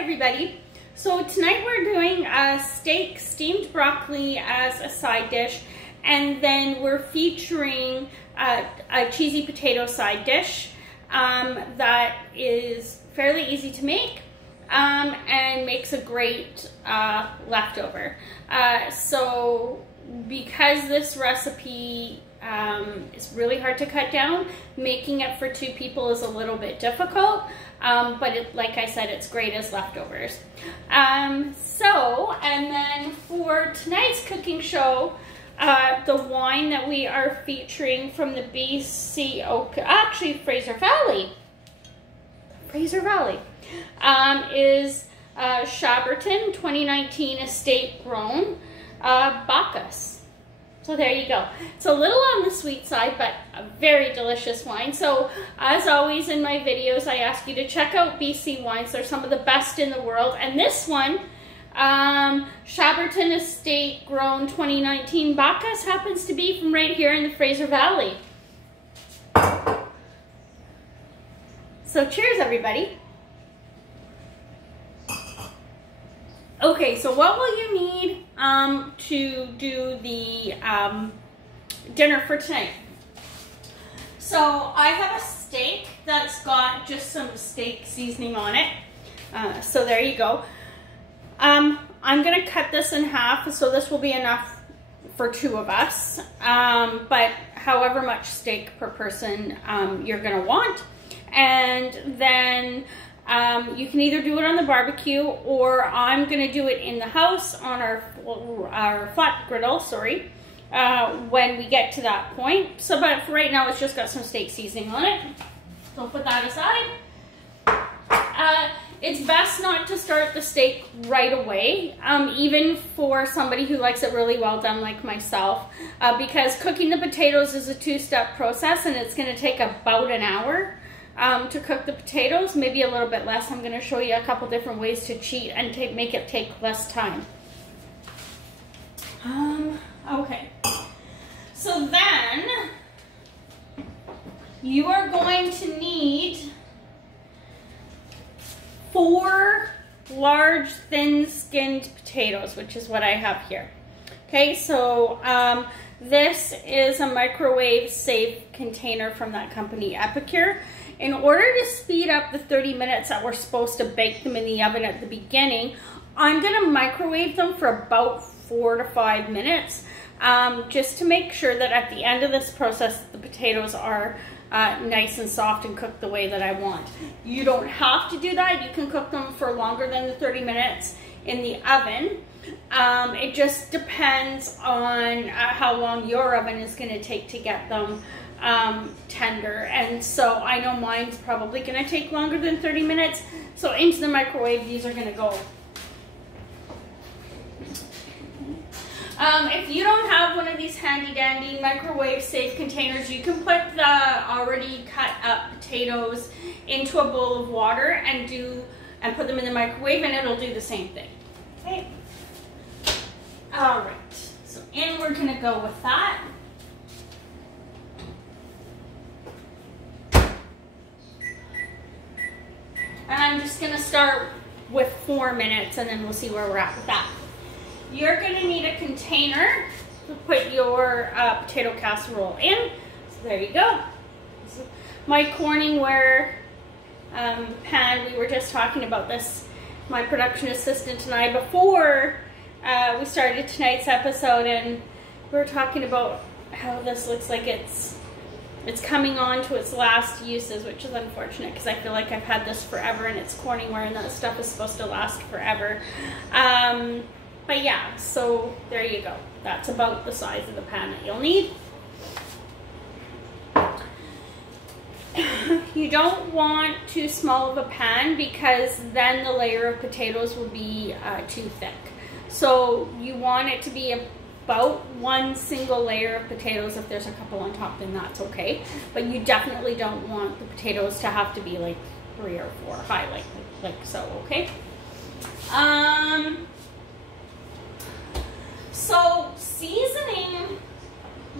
everybody. So tonight we're doing a steak steamed broccoli as a side dish, and then we're featuring a cheesy potato side dish that is fairly easy to make and makes a great leftover. So because this recipe is really hard to cut down, making it for 2 people is a little bit difficult, but like I said, it's great as leftovers. And then for tonight's cooking show, the wine that we are featuring from the BC Oak, actually Fraser Valley, is Shaberton 2019 Estate Grown Bacchus. So there you go. It's a little on the sweet side, but a very delicious wine. So as always in my videos, I ask you to check out BC wines. They're some of the best in the world. And this one, Shaberton Estate Grown 2019 Bacchus, happens to be from right here in the Fraser Valley. So cheers, everybody. Okay, so what will you need to do the dinner for tonight? So I have a steak that's got just some steak seasoning on it. So there you go. I'm gonna cut this in half, so this will be enough for 2 of us. But however much steak per person you're gonna want. And then you can either do it on the barbecue, or I'm gonna do it in the house on our flat griddle, when we get to that point. So, but for right now, it's just got some steak seasoning on it. So put that aside. It's best not to start the steak right away, even for somebody who likes it really well done like myself, because cooking the potatoes is a 2-step process, and it's gonna take about an hour. To cook the potatoes, maybe a little bit less. I'm going to show you a couple different ways to cheat and make it take less time. Okay, so then you are going to need 4 large thin-skinned potatoes, which is what I have here. Okay, so this is a microwave safe container from that company, Epicure. In order to speed up the 30 minutes that we're supposed to bake them in the oven at the beginning, I'm gonna microwave them for about 4 to 5 minutes, just to make sure that at the end of this process, the potatoes are nice and soft and cooked the way that I want. You don't have to do that. You can cook them for longer than the 30 minutes in the oven. It just depends on how long your oven is gonna take to get them tender, and so I know mine's probably gonna take longer than 30 minutes. So into the microwave these are gonna go. If you don't have one of these handy dandy microwave safe containers, you can put the already cut up potatoes into a bowl of water and put them in the microwave, and it'll do the same thing. Okay. All right. So we're gonna go with that. And I'm just gonna start with 4 minutes, and then we'll see where we're at with that. You're gonna need a container to put your potato casserole in. So there you go. So my Corningware pan, we were just talking about this, my production assistant and I, before we started tonight's episode, and we were talking about how this looks like it's coming on to its last uses, which is unfortunate because I feel like I've had this forever, and it's Corningware, and that stuff is supposed to last forever. But yeah, so there you go. That's about the size of the pan that you'll need. You don't want too small of a pan, because then the layer of potatoes will be too thick. So you want it to be about 1 single layer of potatoes. If there's a couple on top, then that's okay. But you definitely don't want the potatoes to have to be like 3 or 4 high, like so, okay? So seasoning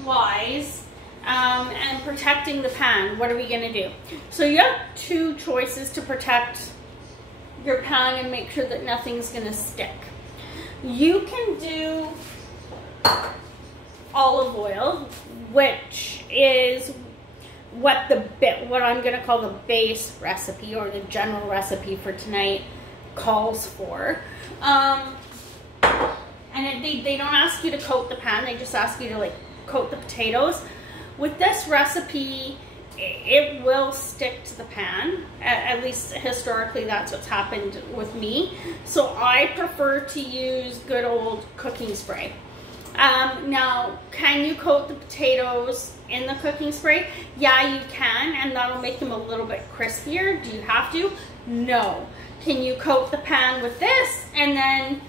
wise, and protecting the pan, what are we gonna do? So you have 2 choices to protect your pan and make sure that nothing's gonna stick. You can do olive oil, which is what I'm gonna call the base recipe, or the general recipe for tonight calls for. And they don't ask you to coat the pan, they just ask you to like coat the potatoes. With this recipe, it will stick to the pan. At least historically, that's what's happened with me. So I prefer to use good old cooking spray. Now, can you coat the potatoes in the cooking spray? Yeah, you can, and that'll make them a little bit crispier. Do you have to? No. Can you coat the pan with this and then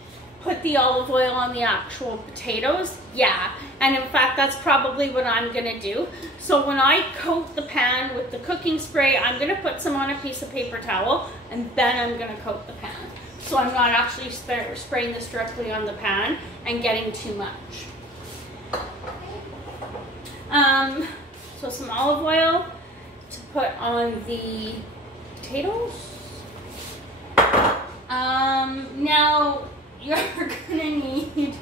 put the olive oil on the actual potatoes? Yeah, and in fact that's probably what I'm gonna do. So when I coat the pan with the cooking spray, I'm gonna put some on a piece of paper towel and then I'm gonna coat the pan. So I'm not actually spraying this directly on the pan and getting too much. So some olive oil to put on the potatoes. Now you're gonna need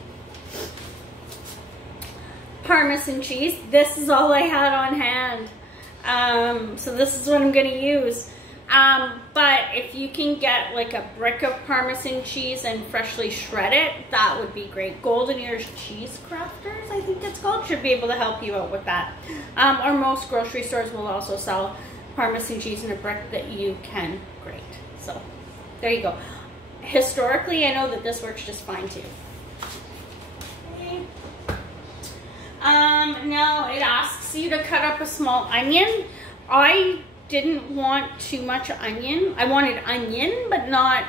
Parmesan cheese. This is all I had on hand. So this is what I'm gonna use. But if you can get like a brick of Parmesan cheese and freshly shred it, that would be great. Golden Ears Cheese Crafters, I think it's called, should be able to help you out with that. Or most grocery stores will also sell Parmesan cheese in a brick that you can grate. So there you go. Historically, I know that this works just fine too. Okay. Now it asks you to cut up a small onion. I didn't want too much onion. I wanted onion, but not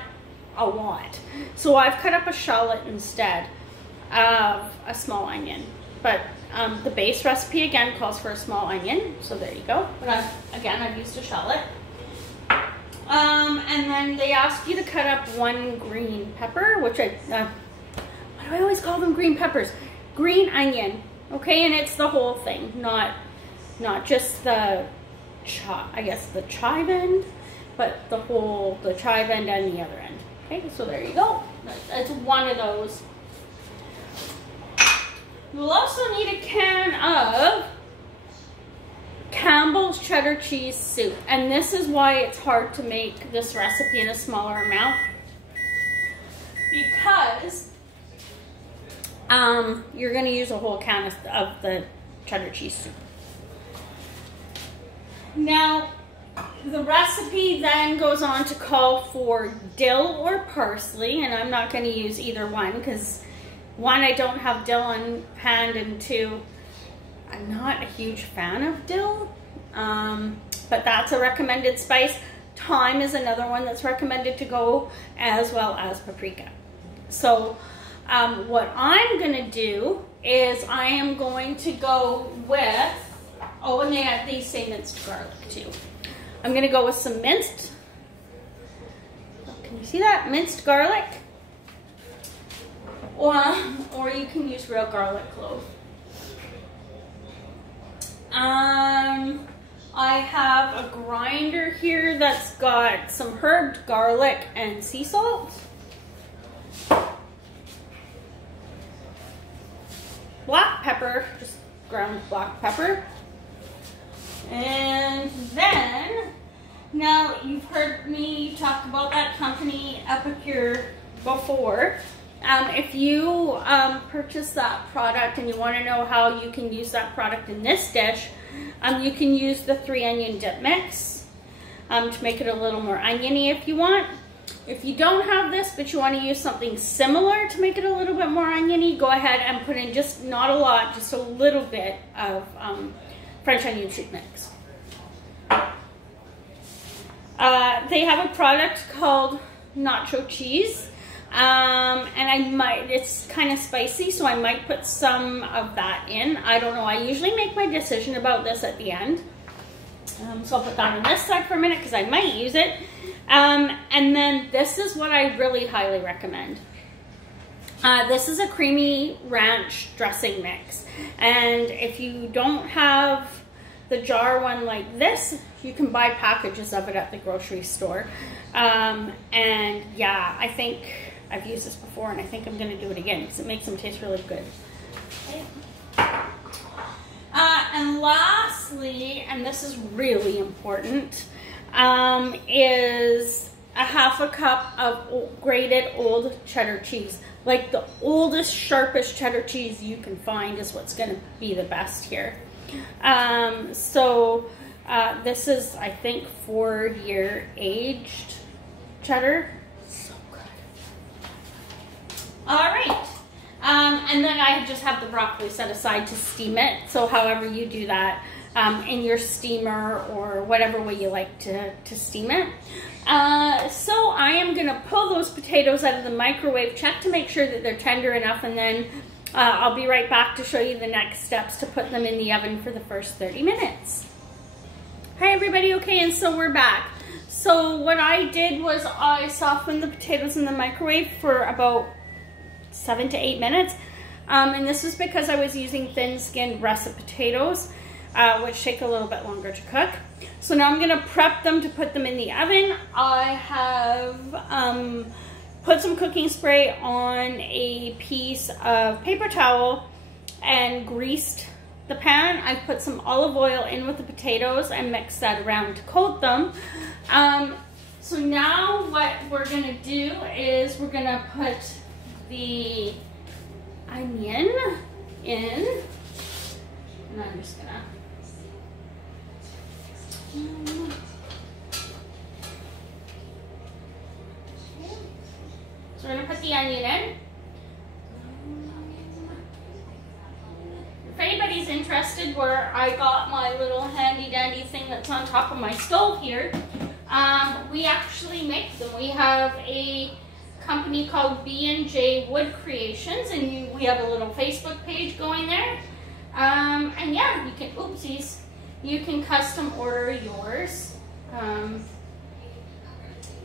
a lot. So I've cut up a shallot instead of a small onion. But the base recipe again calls for a small onion. So there you go. But I've used a shallot. And then they ask you to cut up 1 green pepper, which why do I always call them green peppers? Green onion, okay? And it's the whole thing, not just the chive end, but the chive end and the other end. Okay, so there you go. That's one of those. You'll also need a can of Campbell's cheddar cheese soup, and this is why it's hard to make this recipe in a smaller amount, because you're going to use a whole can of the cheddar cheese soup. Now the recipe then goes on to call for dill or parsley, and I'm not going to use either one because 1, I don't have dill on hand, and 2, I'm not a huge fan of dill, but that's a recommended spice. Thyme is another one that's recommended to go, as well as paprika. So what I'm going to do is I am going to go with, oh, and they say minced garlic too. I'm going to go with some minced, can you see that? Minced garlic, or you can use real garlic clove. I have a grinder here that's got some herb garlic and sea salt. Black pepper, just ground black pepper. And then, now you've heard me talk about that company Epicure before. If you purchase that product and you want to know how you can use that product in this dish, you can use the 3 onion dip mix to make it a little more oniony if you want. If you don't have this but you want to use something similar to make it a little bit more oniony, go ahead and put in just, not a lot, just a little bit of French onion soup mix. They have a product called nacho cheese. And it's kind of spicy, so I might put some of that in. I don't know, I usually make my decision about this at the end. So I'll put that on this side for a minute because I might use it. And then this is what I really highly recommend. This is a creamy ranch dressing mix. And if you don't have the jar one like this, you can buy packages of it at the grocery store. And I think I've used this before, and I think I'm going to do it again because it makes them taste really good. Okay. And lastly, and this is really important, is a half a cup of grated old cheddar cheese. Like the oldest, sharpest cheddar cheese you can find is what's going to be the best here. This is, I think, 4-year aged cheddar. So good. All right. And then I just have the broccoli set aside to steam it. So however you do that in your steamer or whatever way you like to steam it. So I am going to pull those potatoes out of the microwave, check to make sure that they're tender enough, and then I'll be right back to show you the next steps to put them in the oven for the first 30 minutes. Hi everybody, okay, and so we're back. So what I did was I softened the potatoes in the microwave for about 7 to 8 minutes. And this was because I was using thin-skinned russet potatoes, which take a little bit longer to cook. So now I'm going to prep them to put them in the oven. I have put some cooking spray on a piece of paper towel and greased the pan. I put some olive oil in with the potatoes and mixed that around to coat them. So now what we're going to do is we're going to put the onion in, and I'm just gonna so we're gonna put the onion in. If anybody's interested where I got my little handy dandy thing that's on top of my stove here, we actually make them. We have a company called B&J Wood Creations, and we have a little Facebook page going there. And yeah, you can, oopsies, you can custom order yours.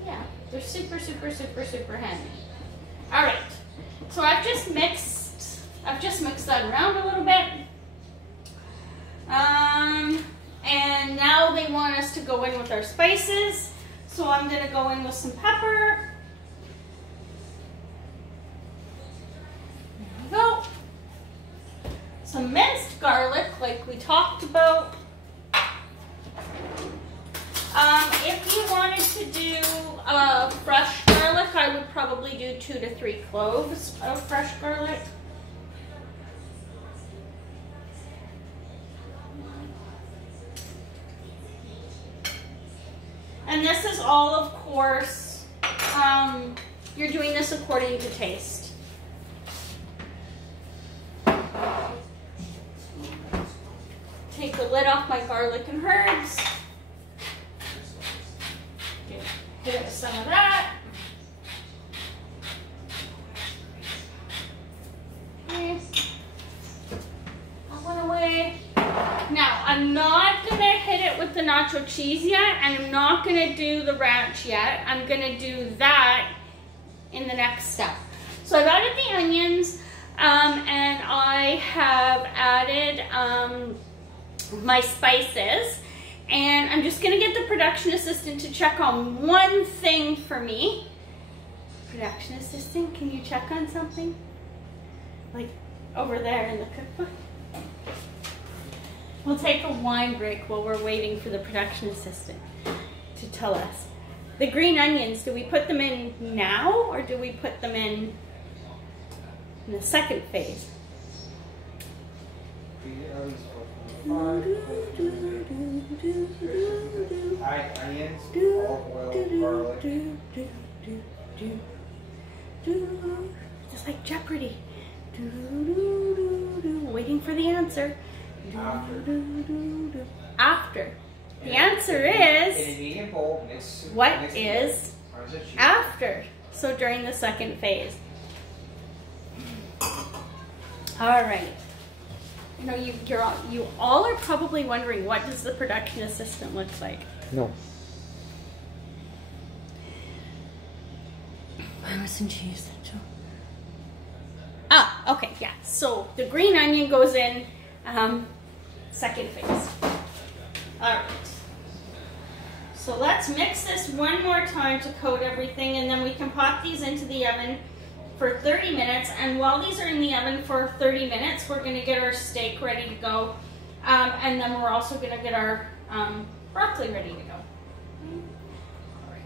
Yeah, they're super, super, super, super handy. All right, so I've just mixed that around a little bit. And now they want us to go in with our spices. So I'm gonna go in with some pepper. Go. Some minced garlic like we talked about. If you wanted to do fresh garlic, I would probably do 2 to 3 cloves of fresh garlic. And this is all, of course, you're doing this according to taste. Take the lid off my garlic and herbs. Hit it with some of that. Okay. That one away. Now, I'm not going to hit it with the nacho cheese yet, and I'm not going to do the ranch yet. I'm going to do that in the next step. So I've added the onions, and I have added my spices, and I'm just going to get the production assistant to check on one thing for me. Production assistant, can you check on something? Like over there in the cookbook? We'll take a wine break while we're waiting for the production assistant to tell us. The green onions, do we put them in now, or do we put them in the second phase? Onions, olive oil, garlic. Just like Jeopardy. Waiting for the answer. After. The answer is, in a medium bowl, mix after? So during the second phase. All right. You know, you all are probably wondering, what does the production assistant look like? No. Parmesan cheese. Ah, okay, yeah. So the green onion goes in second phase. All right. So let's mix this one more time to coat everything, and then we can pop these into the oven for 30 minutes, and while these are in the oven for 30 minutes, we're gonna get our steak ready to go, and then we're also gonna get our broccoli ready to go. All right.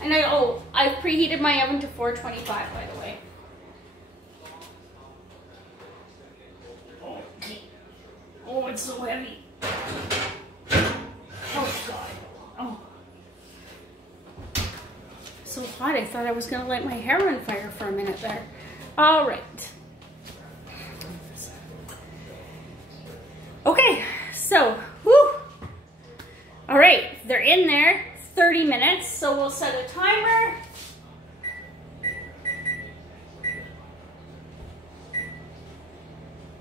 And I've preheated my oven to 425, by the way. Oh, it's so heavy. Oh, God. Oh. So hot, I thought I was gonna light my hair on fire for a minute there. All right. Okay, so, whew. All right, they're in there 30 minutes, so we'll set a timer.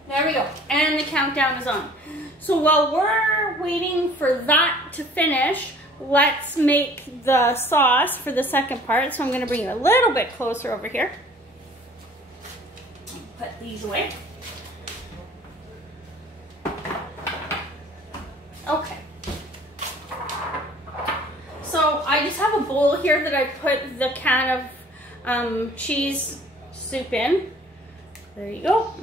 There we go, and the countdown is on. So while we're waiting for that to finish, let's make the sauce for the second part. So I'm gonna bring it a little bit closer over here. Put these away. Okay. So I just have a bowl here that I put the can of cheese soup in. There you go.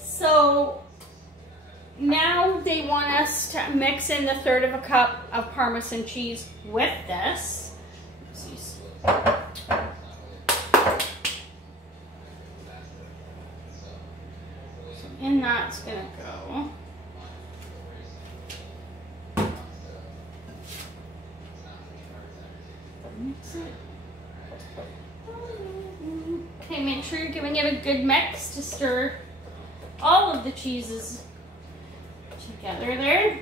So now they want us to mix in the 1/3 of a cup of Parmesan cheese with this. Oopsies. So in that's gonna go. Mix it. Okay, make sure you're giving it a good mix to stir all of the cheeses together there.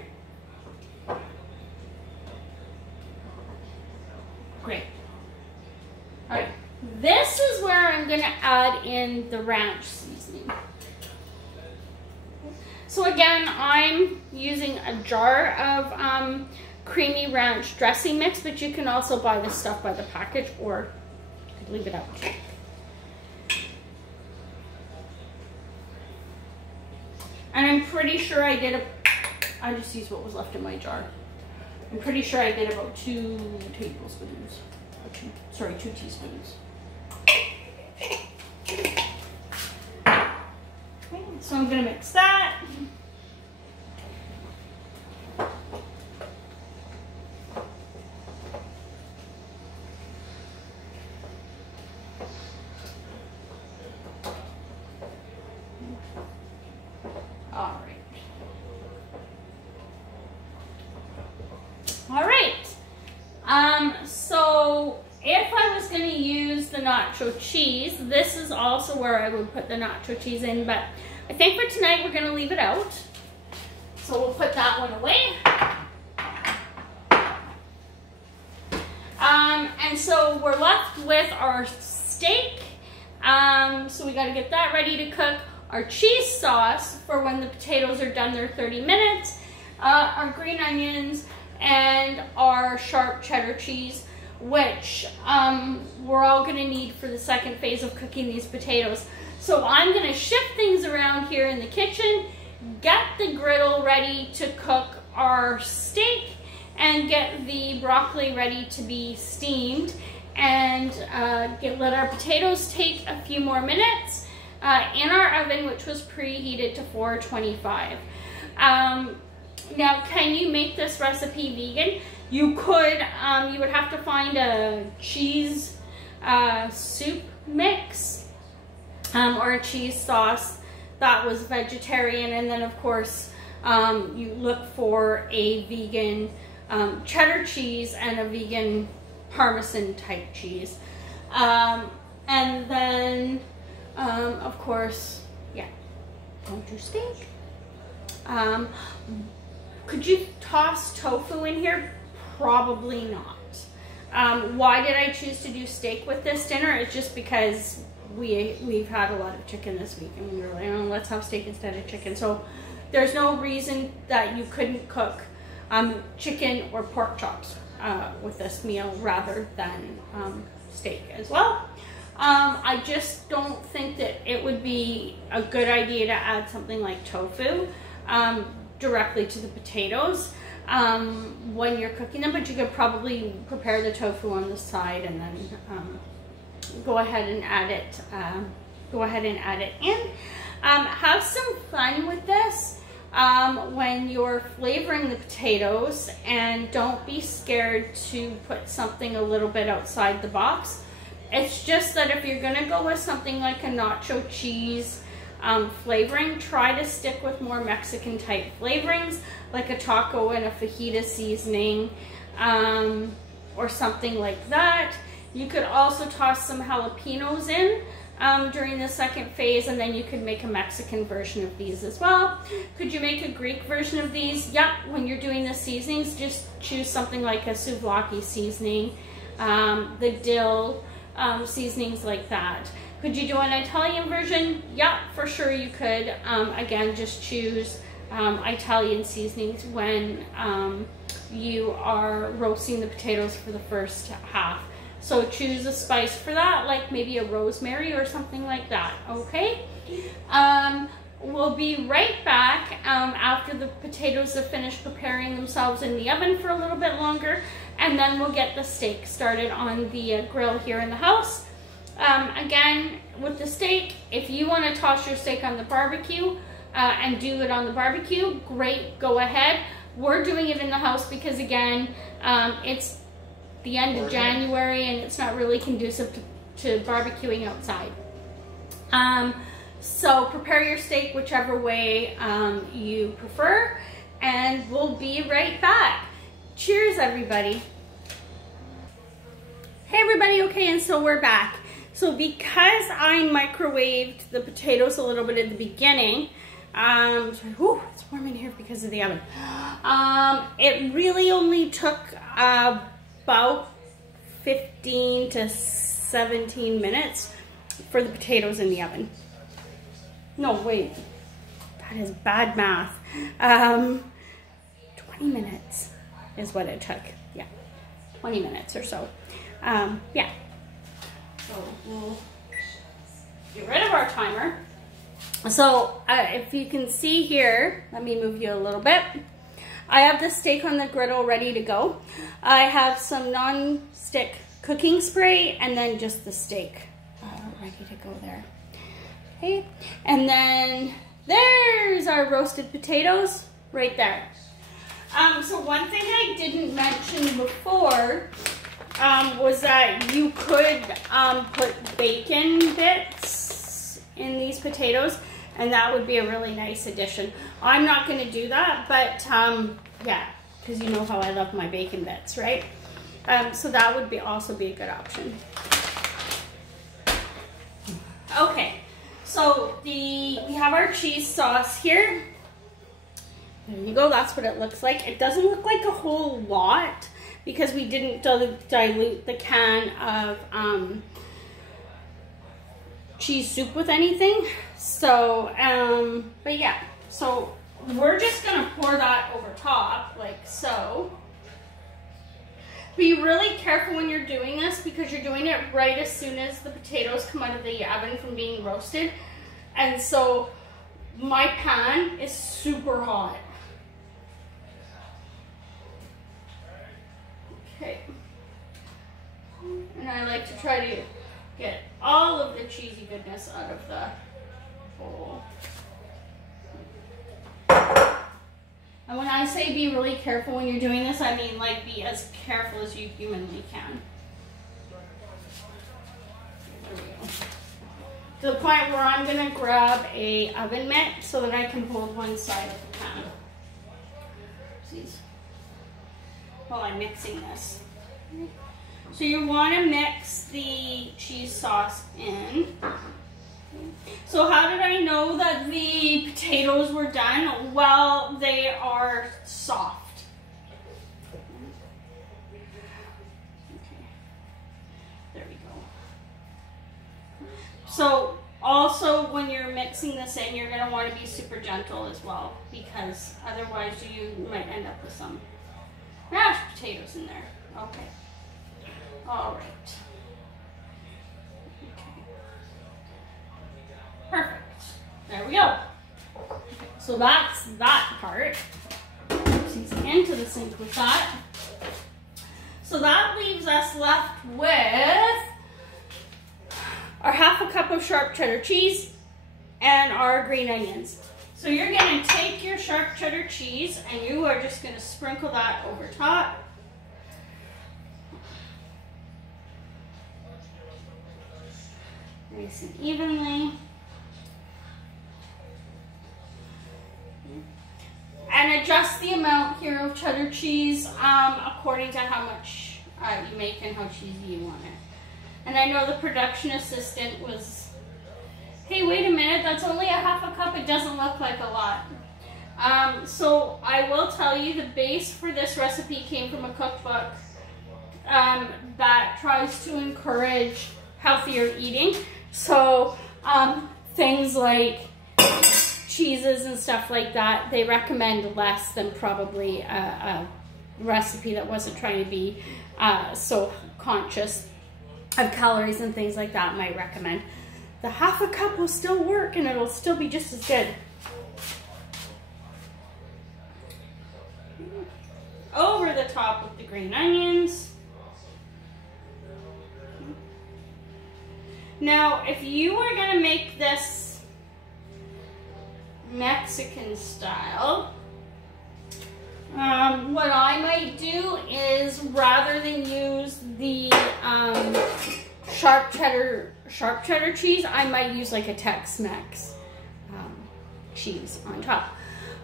Great. All right, this is where I'm gonna add in the ranch seasoning. So again, I'm using a jar of creamy ranch dressing mix, but you can also buy this stuff by the package, or you could leave it out. And I'm pretty sure I just used what was left in my jar. I'm pretty sure I did about 2 tablespoons. Sorry, 2 teaspoons. Okay, so I'm gonna mix that. So if I was going to use the nacho cheese, this is also where I would put the nacho cheese in, but I think for tonight we're going to leave it out. So we'll put that one away. And so we're left with our steak. So we got to get that ready to cook. Our cheese sauce for when the potatoes are done, they're 30 minutes. Our green onions, and our sharp cheddar cheese, which we're all gonna need for the second phase of cooking these potatoes. So I'm gonna shift things around here in the kitchen, get the griddle ready to cook our steak, and get the broccoli ready to be steamed, and let our potatoes take a few more minutes in our oven, which was preheated to 425. Now, can you make this recipe vegan? You could. You would have to find a cheese soup mix or a cheese sauce that was vegetarian, and then of course you look for a vegan cheddar cheese and a vegan Parmesan type cheese, and then of course, yeah, don't you stink? Could you toss tofu in here? Probably not. Why did I choose to do steak with this dinner? It's just because we've had a lot of chicken this week, and we were like, oh, let's have steak instead of chicken. So there's no reason that you couldn't cook chicken or pork chops with this meal rather than steak as well. I just don't think that it would be a good idea to add something like tofu. directly to the potatoes when you're cooking them, but you could probably prepare the tofu on the side and then go ahead and add it. In. Have some fun with this when you're flavoring the potatoes, and don't be scared to put something a little bit outside the box. It's just that if you're gonna go with something like a nacho cheese flavoring, try to stick with more Mexican type flavorings, like a taco and a fajita seasoning, or something like that. You could also toss some jalapenos in during the second phase, and then you could make a Mexican version of these as well. Could you make a Greek version of these? Yep, when you're doing the seasonings, just choose something like a souvlaki seasoning, the dill seasonings like that. Could you do an Italian version? Yep, for sure you could. Again, just choose Italian seasonings when you are roasting the potatoes for the first half. So choose a spice for that, like maybe a rosemary or something like that, okay? We'll be right back after the potatoes have finished preparing themselves in the oven for a little bit longer, and then we'll get the steak started on the grill here in the house. Again, with the steak, if you want to toss your steak on the barbecue and do it on the barbecue, great, go ahead. We're doing it in the house because, again, it's the end of January and it's not really conducive to barbecuing outside. So prepare your steak whichever way you prefer, and we'll be right back. Cheers, everybody. Hey everybody, okay, and so we're back. So because I microwaved the potatoes a little bit at the beginning, whew, it's warm in here because of the oven. It really only took about 15 to 17 minutes for the potatoes in the oven. No, wait, that is bad math. 20 minutes is what it took. Yeah, 20 minutes or so. Yeah. So we'll get rid of our timer. So if you can see here, let me move you a little bit. I have the steak on the griddle ready to go. I have some non-stick cooking spray and then just the steak ready to go there. Okay, and then there's our roasted potatoes right there. So one thing I didn't mention before was that you could put bacon bits in these potatoes, and that would be a really nice addition. I'm not going to do that, but yeah, because you know how I love my bacon bits, right? So that would also be a good option. Okay, so we have our cheese sauce here. There you go, that's what it looks like. It doesn't look like a whole lot because we didn't dilute the can of cheese soup with anything. So, but yeah, so we're just gonna pour that over top like so. Be really careful when you're doing this because you're doing it right as soon as the potatoes come out of the oven from being roasted. And so my pan is super hot. Okay. And I like to try to get all of the cheesy goodness out of the bowl. And when I say be really careful when you're doing this, I mean like be as careful as you humanly can. There we go. To the point where I'm gonna grab a oven mitt so that I can hold one side of the pan. Oopsies. While I'm mixing this. So you want to mix the cheese sauce in. So how did I know that the potatoes were done? Well, they are soft. Okay. There we go. So also when you're mixing this in, you're going to want to be super gentle as well, because otherwise you might end up with some mashed potatoes in there. Okay. All right. Okay. Perfect. There we go. So that's that part. She's into the sink with that. So that leaves us left with our half a cup of sharp cheddar cheese and our green onions. So you're gonna take your sharp cheddar cheese and you are just gonna sprinkle that over top. Nice and evenly. And adjust the amount here of cheddar cheese according to how much you make and how cheesy you want it. And I know the production assistant was, hey, wait a minute, that's only a half a cup. It doesn't look like a lot. So I will tell you the base for this recipe came from a cookbook that tries to encourage healthier eating. So things like cheeses and stuff like that, they recommend less than probably a recipe that wasn't trying to be so conscious of calories and things like that might recommend. The half a cup will still work and it'll still be just as good. Over the top with the green onions. Now, if you are gonna make this Mexican style, what I might do is rather than use the sharp cheddar cheese, I might use like a Tex-Mex cheese on top.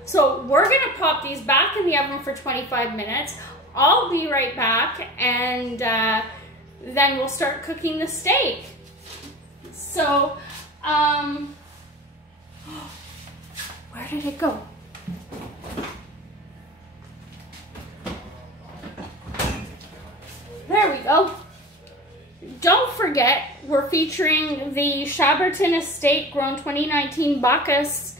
So we're gonna pop these back in the oven for 25 minutes. I'll be right back and then we'll start cooking the steak. So, where did it go? There we go. Don't forget, we're featuring the Shaberton Estate Grown 2019 Bacchus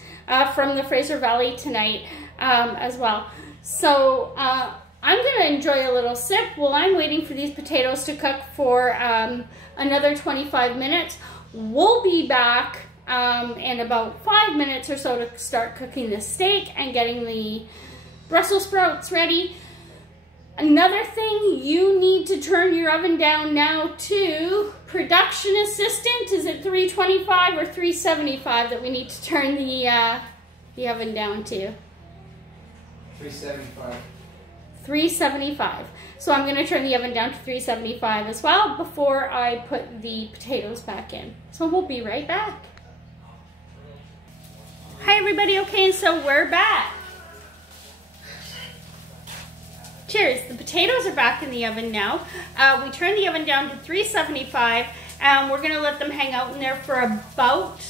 from the Fraser Valley tonight as well. So I'm gonna enjoy a little sip while I'm waiting for these potatoes to cook for another 25 minutes. We'll be back in about 5 minutes or so to start cooking the steak and getting the Brussels sprouts ready. Another thing, you need to turn your oven down now to production assistant. Is it 325 or 375 that we need to turn the oven down to? 375. 375. So I'm going to turn the oven down to 375 as well before I put the potatoes back in. So we'll be right back. Hi everybody, okay, and so we're back. Cheers, the potatoes are back in the oven now. We turned the oven down to 375 and we're gonna let them hang out in there for about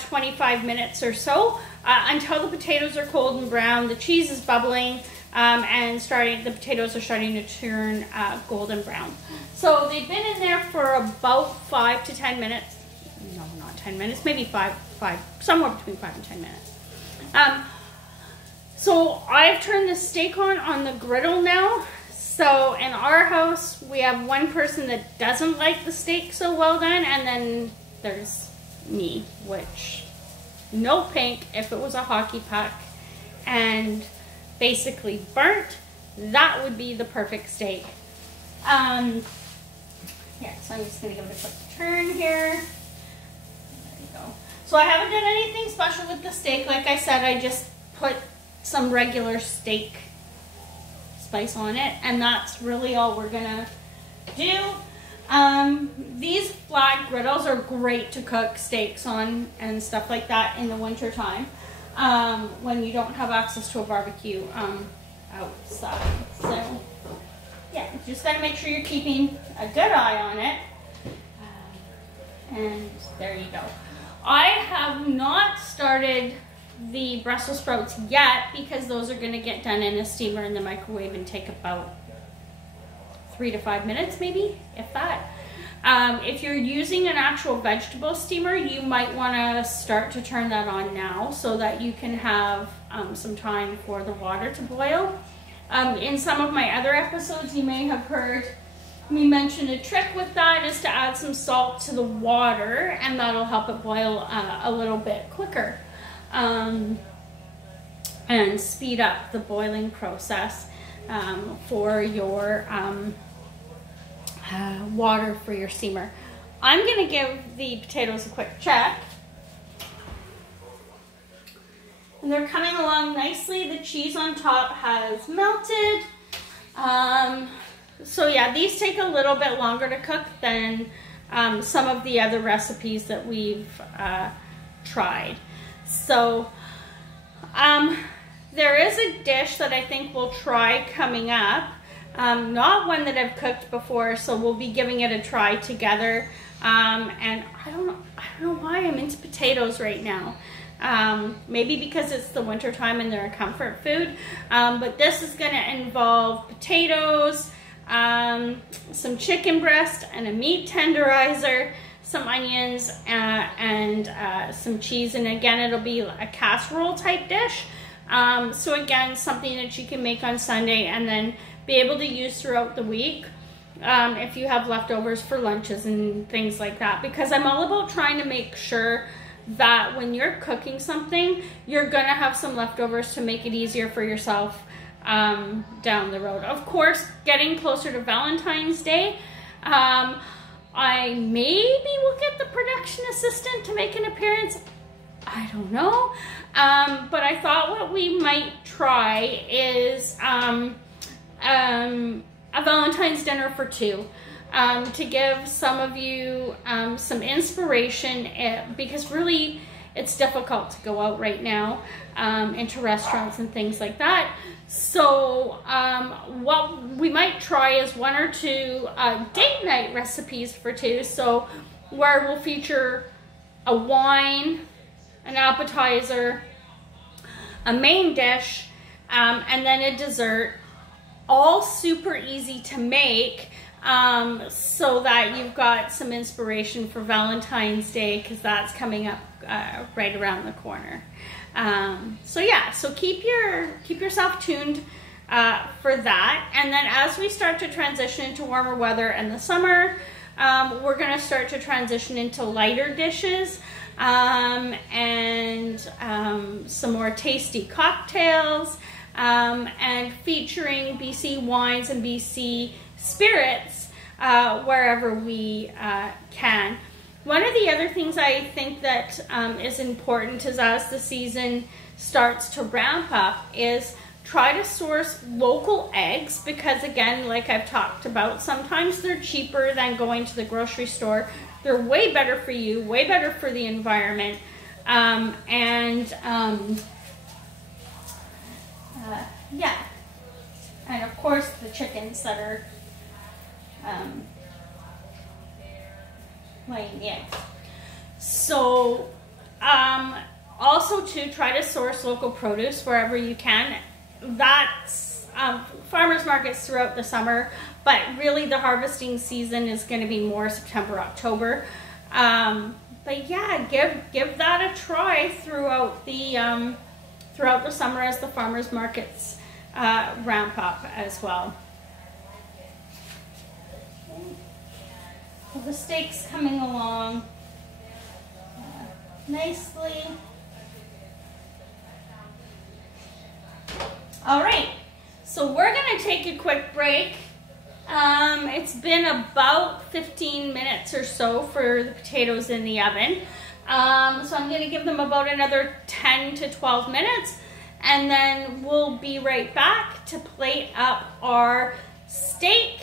25 minutes or so until the potatoes are cold and brown, the cheese is bubbling, and the potatoes are starting to turn golden brown. So they've been in there for about 5 to 10 minutes. No, not 10 minutes, maybe five, somewhere between 5 and 10 minutes. So I've turned the steak on the griddle now. So in our house, we have one person that doesn't like the steak so well done, and then there's me, which no pink if it was a hockey puck and basically burnt, that would be the perfect steak. Here, so I'm just gonna give it a quick turn here. There you go. So I haven't done anything special with the steak. Like I said, I just put some regular steak spice on it, and that's really all we're gonna do. These flat griddles are great to cook steaks on and stuff like that in the winter time when you don't have access to a barbecue outside. So yeah, just gotta make sure you're keeping a good eye on it. And there you go. I have not started the Brussels sprouts yet because those are going to get done in a steamer in the microwave and take about 3 to 5 minutes, maybe, if that. If you're using an actual vegetable steamer, you might want to start to turn that on now so that you can have some time for the water to boil. In some of my other episodes, you may have heard me mention a trick with that is to add some salt to the water, and that'll help it boil a little bit quicker. and speed up the boiling process for your water for your steamer. I'm going to give the potatoes a quick check. And they're coming along nicely. The cheese on top has melted. So yeah, these take a little bit longer to cook than some of the other recipes that we've tried. So there is a dish that I think we'll try coming up. Not one that I've cooked before, so we'll be giving it a try together. And I don't know why I'm into potatoes right now. Maybe because it's the winter time and they're a comfort food. But this is going to involve potatoes, some chicken breast and a meat tenderizer, some onions, and some cheese. And again, it'll be a casserole type dish. So again, something that you can make on Sunday and then be able to use throughout the week. If you have leftovers for lunches and things like that, because I'm all about trying to make sure that when you're cooking something, you're gonna have some leftovers to make it easier for yourself down the road. Of course, getting closer to Valentine's Day, I maybe will get the production assistant to make an appearance. I don't know, but I thought what we might try is a Valentine's dinner for two, to give some of you some inspiration, because really it's difficult to go out right now into restaurants and things like that. So what we might try is one or two date night recipes for two, so where we'll feature a wine, an appetizer, a main dish, and then a dessert, all super easy to make, so that you've got some inspiration for Valentine's Day, because that's coming up right around the corner. So yeah, so keep yourself tuned for that. And then as we start to transition into warmer weather and the summer, we're going to start to transition into lighter dishes, and some more tasty cocktails, and featuring BC wines and BC spirits wherever we can. One of the other things I think that is important is, as the season starts to ramp up, is try to source local eggs, because again, like I've talked about, sometimes they're cheaper than going to the grocery store. They're way better for you, way better for the environment, yeah, and of course the chickens that are laying the eggs. So also to try to source local produce wherever you can. That's farmers markets throughout the summer, but really the harvesting season is going to be more September, October. But yeah, give that a try throughout the summer as the farmers markets ramp up as well. So the steak's coming along nicely. All right, so we're gonna take a quick break. It's been about 15 minutes or so for the potatoes in the oven. So I'm gonna give them about another 10 to 12 minutes, and then we'll be right back to plate up our steak,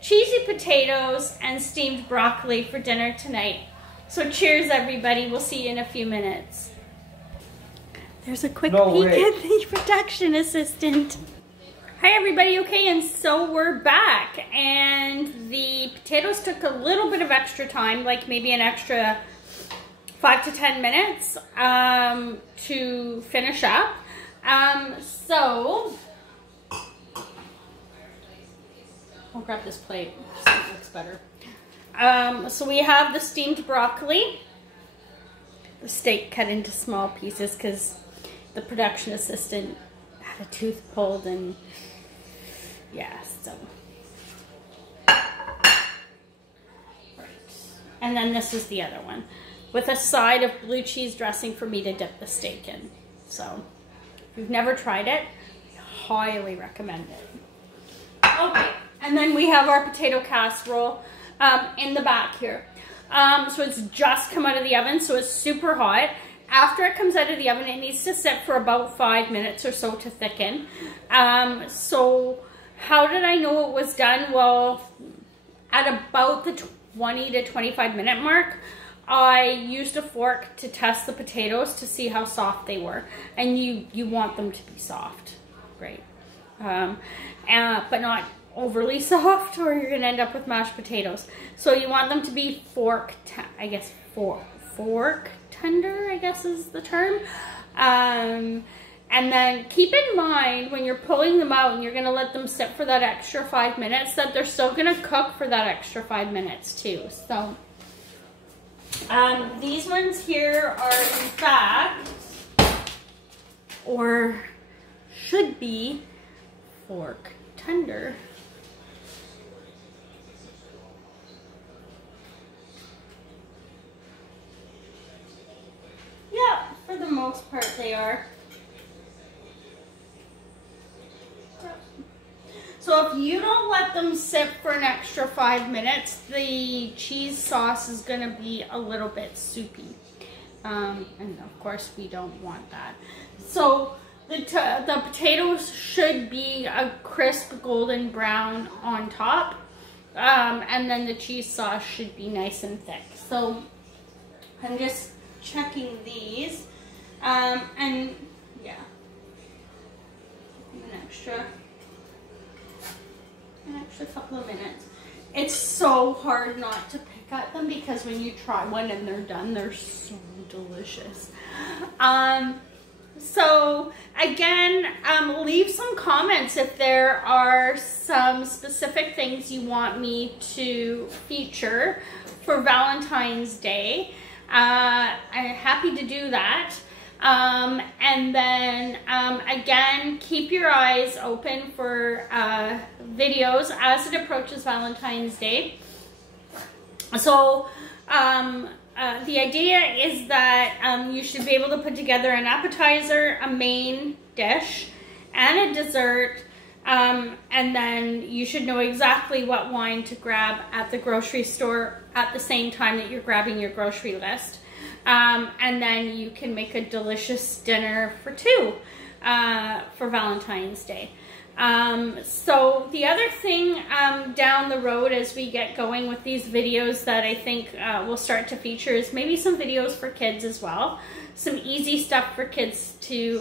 cheesy potatoes, and steamed broccoli for dinner tonight. So cheers, everybody. We'll see you in a few minutes. There's a quick peek at the production assistant. Hi, everybody. Okay, and so we're back. And the potatoes took a little bit of extra time, like maybe an extra 5 to 10 minutes to finish up. So I'll grab this plate so it looks better. So we have the steamed broccoli, the steak cut into small pieces because the production assistant had a tooth pulled, and yeah, so. Right. And then this is the other one with a side of blue cheese dressing for me to dip the steak in. So you've never tried it, I highly recommend it. Okay, and then we have our potato casserole in the back here. So it's just come out of the oven, so it's super hot. After it comes out of the oven, it needs to sit for about 5 minutes or so to thicken. So how did I know it was done? Well, at about the 20 to 25 minute mark, I used a fork to test the potatoes to see how soft they were. And you want them to be soft, right? But not overly soft, or you're gonna end up with mashed potatoes. So you want them to be fork tender, I guess is the term. And then keep in mind when you're pulling them out and you're gonna let them sit for that extra 5 minutes, that they're still gonna cook for that extra 5 minutes too. So these ones here are in fact, or should be, fork tender. Yeah, for the most part they are. So if you don't let them sit for an extra 5 minutes, the cheese sauce is going to be a little bit soupy. And of course we don't want that. So the potatoes should be a crisp golden brown on top. And then the cheese sauce should be nice and thick. So I'm just checking these. And yeah, an extra couple of minutes. It's so hard not to pick at them because when you try one and they're done, they're so delicious. So again, leave some comments if there are some specific things you want me to feature for Valentine's Day. I'm happy to do that. And then again, keep your eyes open for videos as it approaches Valentine's Day. So the idea is that you should be able to put together an appetizer, a main dish, and a dessert. And then you should know exactly what wine to grab at the grocery store at the same time that you're grabbing your grocery list. And then you can make a delicious dinner for two for Valentine's Day. So the other thing down the road as we get going with these videos that I think we'll start to feature is maybe some videos for kids as well. Some easy stuff for kids to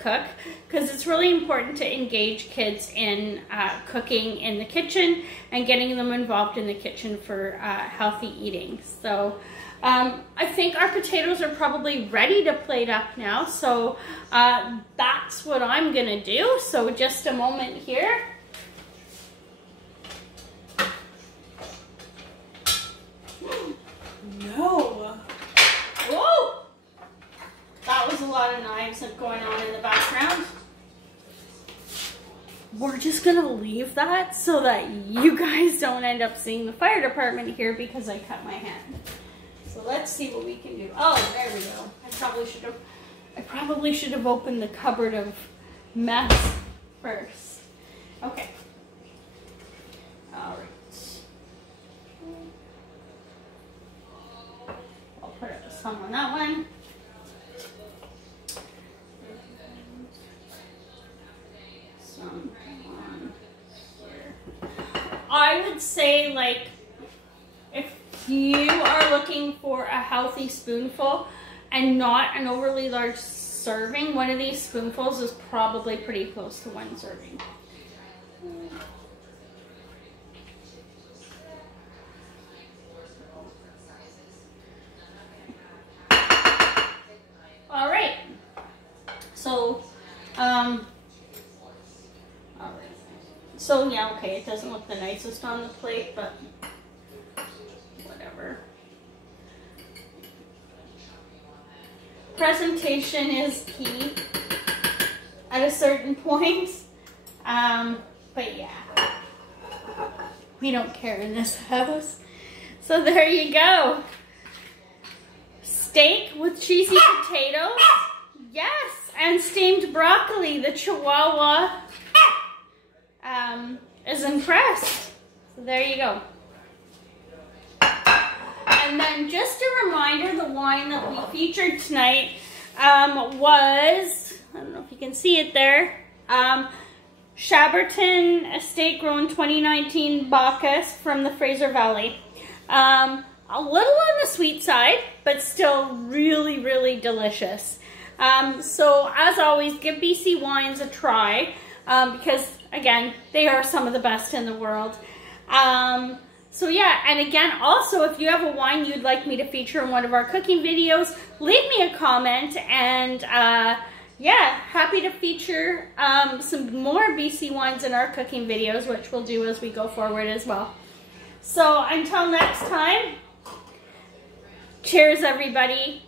cook, because it's really important to engage kids in cooking in the kitchen and getting them involved in the kitchen for healthy eating. So I think our potatoes are probably ready to plate up now, so that's what I'm gonna do. So just a moment here. No. Whoa! That was a lot of knives going on in the background. We're just gonna leave that so that you guys don't end up seeing the fire department here because I cut my hand. So let's see what we can do. Oh, there we go. I probably should have opened the cupboard of mess first. Okay. All right. I'll put some on that one. Some on here. I would say, like, if you are looking for a healthy spoonful and not an overly large serving, one of these spoonfuls is probably pretty close to one serving. All right. So, all right. So yeah, okay, it doesn't look the nicest on the plate, but whatever. Presentation is key at a certain point, but yeah, we don't care in this house. So there you go. Steak with cheesy potatoes. Yes, and steamed broccoli. The Chihuahua is impressed. So there you go. And then just a reminder, the wine that we featured tonight was, I don't know if you can see it there, Shaberton Estate Grown 2019 Bacchus from the Fraser Valley. A little on the sweet side, but still really, really delicious. So as always, give BC Wines a try because, again, they are some of the best in the world. So yeah, and again, also, if you have a wine you'd like me to feature in one of our cooking videos, leave me a comment, and yeah, happy to feature some more BC wines in our cooking videos, which we'll do as we go forward as well. So until next time, cheers everybody.